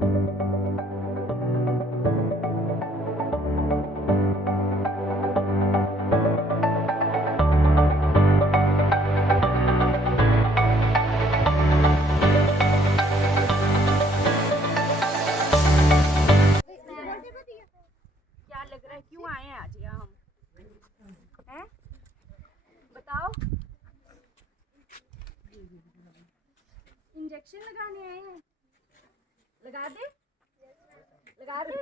क्यों आए हैं आज यहाँ हम हैं? बताओ। इंजेक्शन लगाने आए हैं, लगा दे, लगा दे।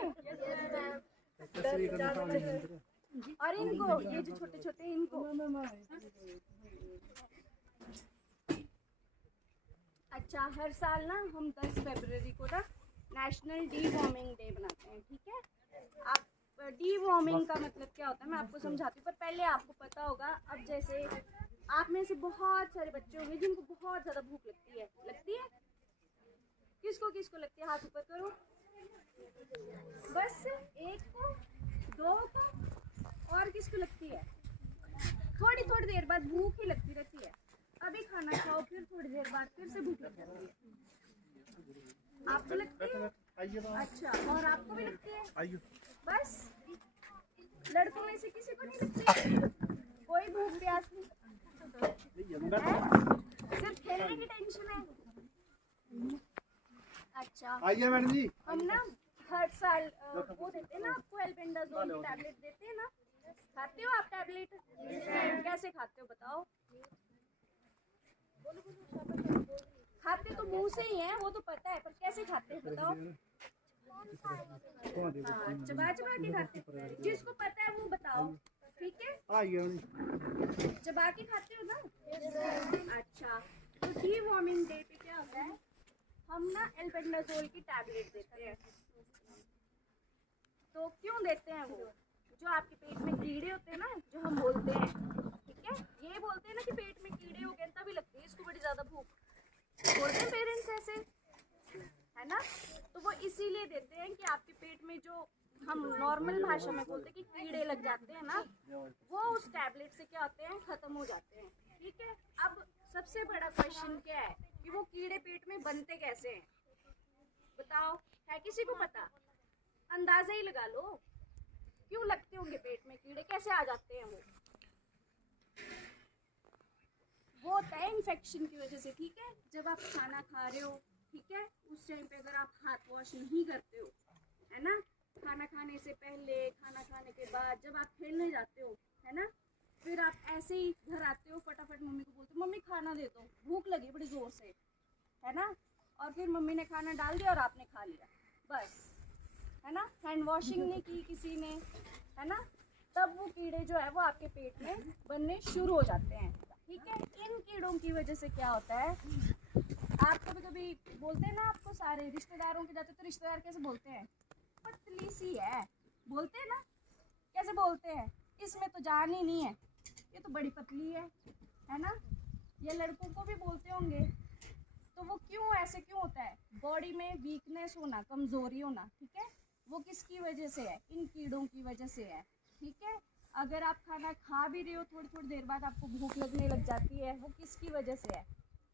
और इनको, ये जो छोटे छोटे इनको, अच्छा हर साल ना हम 10 फरवरी को ना नेशनल डी वॉर्मिंग डे बनाते हैं, ठीक है। आप डी वॉर्मिंग का मतलब क्या होता है मैं आपको समझाती हूँ, पर पहले आपको पता होगा। अब जैसे आप में से बहुत सारे बच्चे होंगे जिनको बहुत ज़्यादा भूख लगती है, किसको किसको लगती है, हाथ ऊपर करो। बस एक को, दो को, और किसको लगती है? थोड़ी थोड़ी देर बाद भूख ही लगती रहती है। अभी खाना खाओ, फिर थोड़ी देर बाद फिर से भूख लग जाती है। आपको लगती है? अच्छा, और आपको भी लगती है? बस लड़कों में से किसी को नहीं लगती? कोई भूख प्यास नहीं, सिर्फ खेलने की टेंशन है। अच्छा आइए मैडम जी। हम ना हर साल वो देते हैं ना आपको, एल्बेंडाजोल की टैबलेट देते हैं ना। खाते हो आप टैबलेट? कैसे खाते हो बताओ? खाते तो मुंह से ही है, वो तो पता है, पर कैसे खाते हैं बताओ? हाँ, चबा चबा के खाते। जिसको पता है वो बताओ, ठीक है? चबा के खाते हो ना? अच्छा, तो डी वॉर्मिंग डे पे क्या होता है, हम ना एल्बेंडाजोल की टैबलेट देते हैं। तो क्यों देते हैं वो? जो आपके पेट में कीड़े होते हैं ना, जो हम बोलते हैं, ठीक है, ये बोलते हैं ना कि पेट में कीड़े हो गए तभी लगती है इसको बड़ी ज़्यादा भूख, बोलते हैं पेरेंट्स ऐसे, है ना। तो वो इसीलिए देते हैं कि आपके पेट में जो हम नॉर्मल भाषा में बोलते हैं कि कीड़े लग जाते हैं ना, वो उस टैबलेट से क्या होते हैं, खत्म हो जाते हैं, ठीक है। अब सबसे बड़ा क्वेश्चन क्या है कि वो कीड़े पेट में बनते कैसे हैं बताओ? है किसी को पता? अंदाजा ही लगा लो, क्यों लगते होंगे पेट में कीड़े, कैसे आ जाते हैं वो होता है इन्फेक्शन की वजह से, ठीक है। जब आप खाना खा रहे हो, ठीक है, उस टाइम पे अगर आप हाथ वॉश नहीं करते हो, है ना, खाना खाने से पहले, खाना खाने के बाद, जब आप खेलने जाते हो, है ना, फिर आप ऐसे ही घर आते हो, फटाफट मम्मी को बोलते हो मम्मी खाना दे दो, भूख लगी बड़ी ज़ोर से, है ना, और फिर मम्मी ने खाना डाल दिया और आपने खा लिया, बस, है ना, हैंड वॉशिंग नहीं की किसी ने, है ना, तब वो कीड़े जो है वो आपके पेट में बनने शुरू हो जाते हैं, ठीक है। इन कीड़ों की वजह से क्या होता है, आप कभी कभी बोलते हैं ना, आपको सारे रिश्तेदारों के जाते तो रिश्तेदार कैसे बोलते हैं, पतली सी है, बोलते हैं ना, कैसे बोलते हैं, इसमें तो जान ही नहीं है, ये तो बड़ी पतली है ना। ये लड़कों को भी बोलते होंगे। तो वो क्यों ऐसे क्यों होता है, बॉडी में वीकनेस होना, कमज़ोरी होना, ठीक है, वो किसकी वजह से है, इन कीड़ों की वजह से है, ठीक है। अगर आप खाना खा भी रहे हो, थोड़ी थोड़ी देर बाद आपको भूख लगने लग जाती है, वो किसकी वजह से है,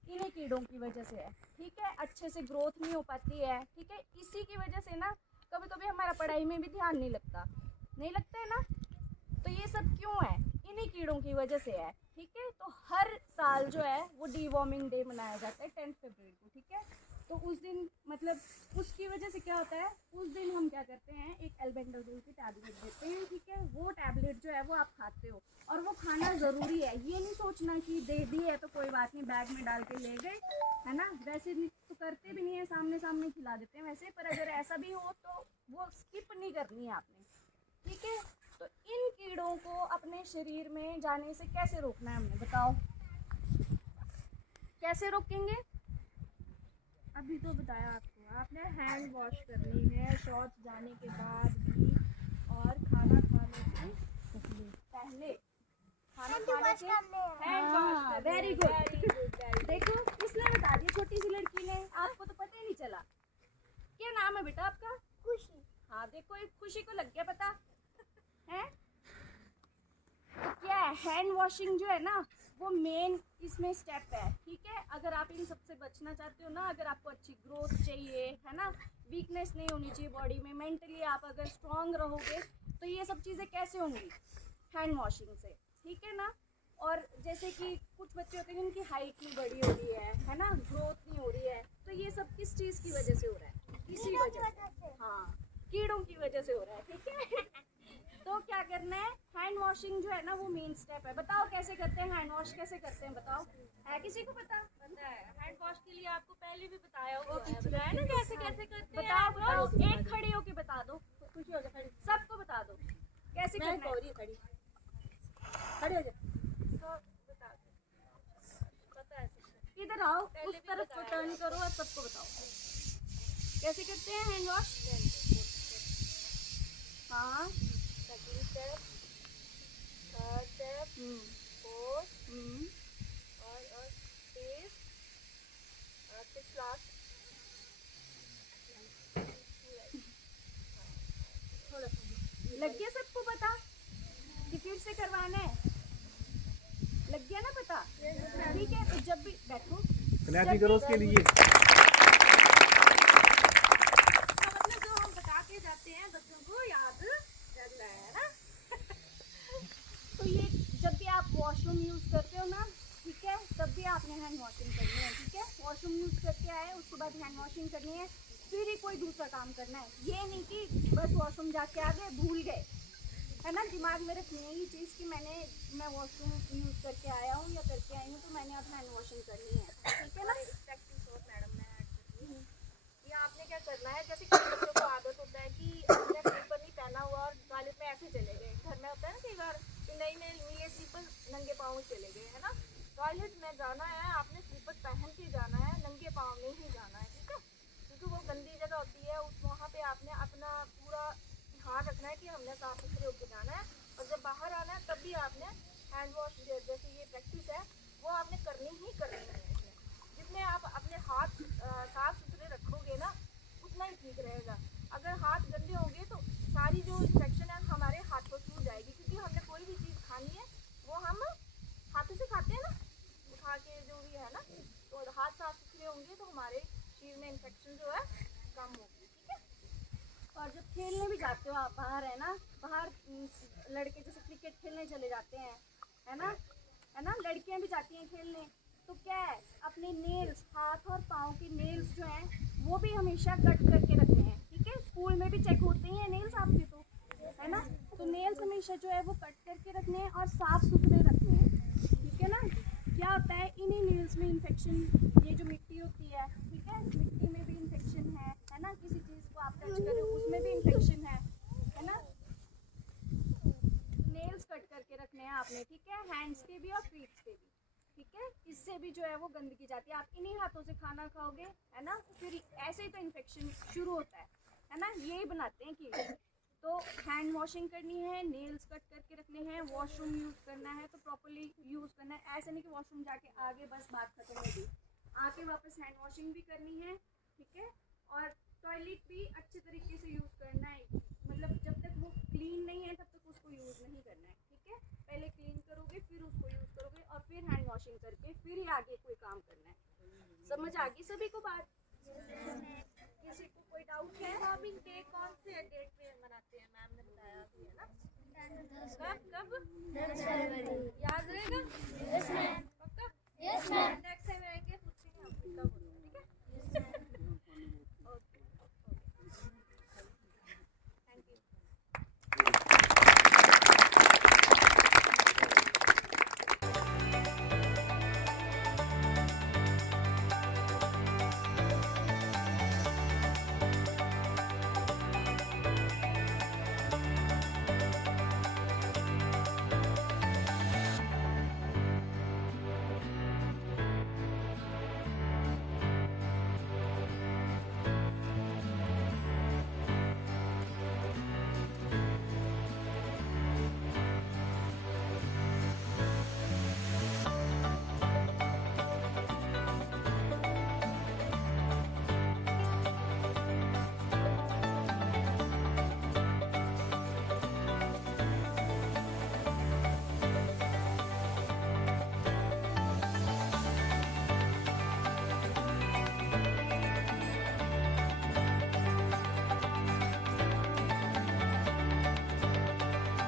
इन्हीं कीड़ों की वजह से है, ठीक है। अच्छे से ग्रोथ नहीं हो पाती है, ठीक है, इसी की वजह से ना कभी कभी हमारा पढ़ाई में भी ध्यान नहीं लगता, नहीं लगता है ना। तो ये सब क्यों है, इन्हीं कीड़ों की वजह से है, ठीक है। तो हर साल जो है वो डी वॉर्मिंग डे मनाया जाता है 10 फरवरी को, ठीक है। तो उस दिन मतलब उसकी वजह से क्या होता है, उस दिन हम क्या करते हैं, एक एल्बेंडाजोल की टैबलेट देते हैं, ठीक है। वो टैबलेट जो है वो आप खाते हो, और वो खाना ज़रूरी है, ये नहीं सोचना कि दे दी है तो कोई बात नहीं, बैग में डाल के ले गए, है ना, वैसे तो करते भी नहीं है, सामने सामने खिला देते हैं वैसे, पर अगर ऐसा भी हो तो वो स्किप नहीं करनी है आपने, ठीक है। तो इन कीड़ों को अपने शरीर में जाने से कैसे रोकना है हमने, बताओ कैसे रोकेंगे? अभी तो बताया आपको, आपने हैंड वॉश करनी है शौच जाने के बाद भी, और खाना खाने से पहले खाना खाने से हैंड वॉश, वेरी गुड। देखो किसने बता दिया, छोटी सी लड़की ने, आपको तो पता ही नहीं चला। क्या नाम है बेटा आपका? खुशी। हाँ देखो, एक खुशी को लग गया पता है। तो क्या है, हैंड वॉशिंग जो है ना वो मेन इसमें स्टेप है, ठीक है। अगर आप इन सबसे बचना चाहते हो ना, अगर आपको अच्छी ग्रोथ चाहिए, है ना, वीकनेस नहीं होनी चाहिए बॉडी में। मेंटली आप अगर स्ट्रांग रहोगे तो ये सब चीज़ें कैसे होंगी? हैंड वॉशिंग से, ठीक है ना। और जैसे कि कुछ बच्चे होते हैं जिनकी हाइट नहीं बढ़ी हो रही है ना, ग्रोथ नहीं हो रही है, तो ये सब किस चीज़ की वजह से हो रहा है? इसी वजह से, हाँ, कीड़ों की वजह से हो रहा है, ठीक है। तो क्या करना है, हैंड वॉशिंग जो है ना वो मेन स्टेप है। बताओ कैसे करते हैं हैंड वॉश, कैसे करते हैं बताओ, है किसी को पता? पता है, हैंड वॉश के लिए आपको पहले भी बताया हुआ है, बताया ना कैसे कैसे करते हैं। बताओ बताओ, एक खड़ी होके बता दो, खुशी हो जाए, सबको बता दो कैसे करना है। खड़ी खड़ी हो जाए, तो बता दो, पता है सबको। इधर आओ, पहले उस भी तरफ को बताया टर्न करो और सबको बताओ कैसे करते हैं हैंड वॉश। हाँ, second step, third step, fourth और फिफ्थ और फिफ्थ लास्ट। लग गया सबको पता कि फिर से करवाना है? लग गया ना पता? ठीक है, तो जब भी बैठो क्लैप भी करो उसके लिए। मतलब जो हम बता के जाते हैं बच्चों को याद रहता है ना। तो ये जब भी आप वॉशरूम यूज़ करते हो ना, ठीक है, तब भी आपने हैंड वॉशिंग करनी है, ठीक है। वॉशरूम यूज़ करके आए, उसके बाद हैंड वॉशिंग करनी है, फिर ही कोई दूसरा काम करना है। ये नहीं कि बस वॉशरूम जाके आ गए, भूल गए, है ना। दिमाग में रखनी है ये चीज़ कि मैं वॉशरूम यूज़ करके आया हूँ या करके आई हूँ, तो मैंने अब हैंड वॉशिंग करनी है, ठीक है ना। प्रैक्टिस हो मैडम, मैं ऐड करती हूँ। ये आपने क्या करना है, जैसे कि बच्चों को आदत होता है कि हमने स्लीपर नहीं पहना हुआ और टॉयलेट में ऐसे चले गए। घर में होता है ना कई बार कि नई नई नीले स्लीपर नंगे पाँव चले गए, है ना। टॉयलेट में जाना है, आपने स्लीपर पहन के जाना है, नंगे पाँव में ही जाना है, ठीक है। क्योंकि वो गंदी जगह होती है, उस वहाँ पे आपने अपना पूरा ध्यान रखना है कि हमने साफ सुथरे होकर जाना है। और जब बाहर आना है तब भी आपने हैंड वॉश, जैसे ये प्रैक्टिस है वो आपने करनी ही करनी है। इसमें जितने आप अपने हाथ साफ सुथरे रखोगे ना उतना ही ठीक रहेगा। अगर हाथ गंदे होंगे तो सारी जो इन्फेक्शन है हमारे हाथों थ्रू जाएगी, क्योंकि हमने कोई भी चीज़ खानी है वो हम हाथों से खाते हैं ना, उठा के जो भी है ना। तो हाथ साफ सुथरे होंगे तो हमारे शरीर में इन्फेक्शन जो है कम होगी, ठीक है। और जब खेलने भी जाते हो आप बाहर, है ना, बाहर लड़के जैसे क्रिकेट खेलने चले जाते हैं, है ना, लड़कियां भी जाती हैं खेलने, तो क्या है, अपने नेल्स, हाथ और पाँव के नेल्स जो हैं वो भी हमेशा कट करके रखने हैं, ठीक है। स्कूल में भी चेक होते हैं नेल्स आपके, तो है ना, तो नेल्स हमेशा जो है वो कट करके रखने हैं और साफ सुथरे रखने हैं, ठीक है ना। क्या होता है, इन्हीं नेल्स में इन्फेक्शन, ये जो मिट्टी होती है, ठीक है, मिट्टी में भी इन्फेक्शन है ना, किसी चीज़ को आप टच करें उसमें भी इन्फेक्शन है ना। नेल्स कट करके रखने हैं आपने, ठीक है, हैंड्स के भी और फीट्स के भी, ठीक है। इससे भी जो है वो गंदगी जाती है। आप इन्हीं हाथों से खाना खाओगे, है ना, फिर ऐसे ही तो इन्फेक्शन शुरू होता है ना, यही बनाते हैं कि। तो हैंड वॉशिंग करनी है, नेल्स कट करके रखने हैं, वॉशरूम यूज़ करना है तो प्रॉपर्ली यूज़ करना है। ऐसे नहीं कि वॉशरूम जाके आगे बस बात खत्म हो गई, आके वापस हैंड वॉशिंग भी करनी है, ठीक है। और टॉयलेट भी अच्छे तरीके से यूज़ करना है, मतलब जब तक वो क्लीन नहीं है तब तक उसको यूज़ नहीं करना है, ठीक है। पहले क्लीन करोगे फिर उसको यूज़ करोगे और फिर हैंड वॉशिंग करके फिर ही आगे कोई काम करना है। समझ आ गई सभी को बात? किसी को कोई डाउट है? फार्मिंग डे कौन से डेट पे मनाते हैं, मैम ने बताया अभी, है ना। कब कब 10 फरवरी, याद रहेगा?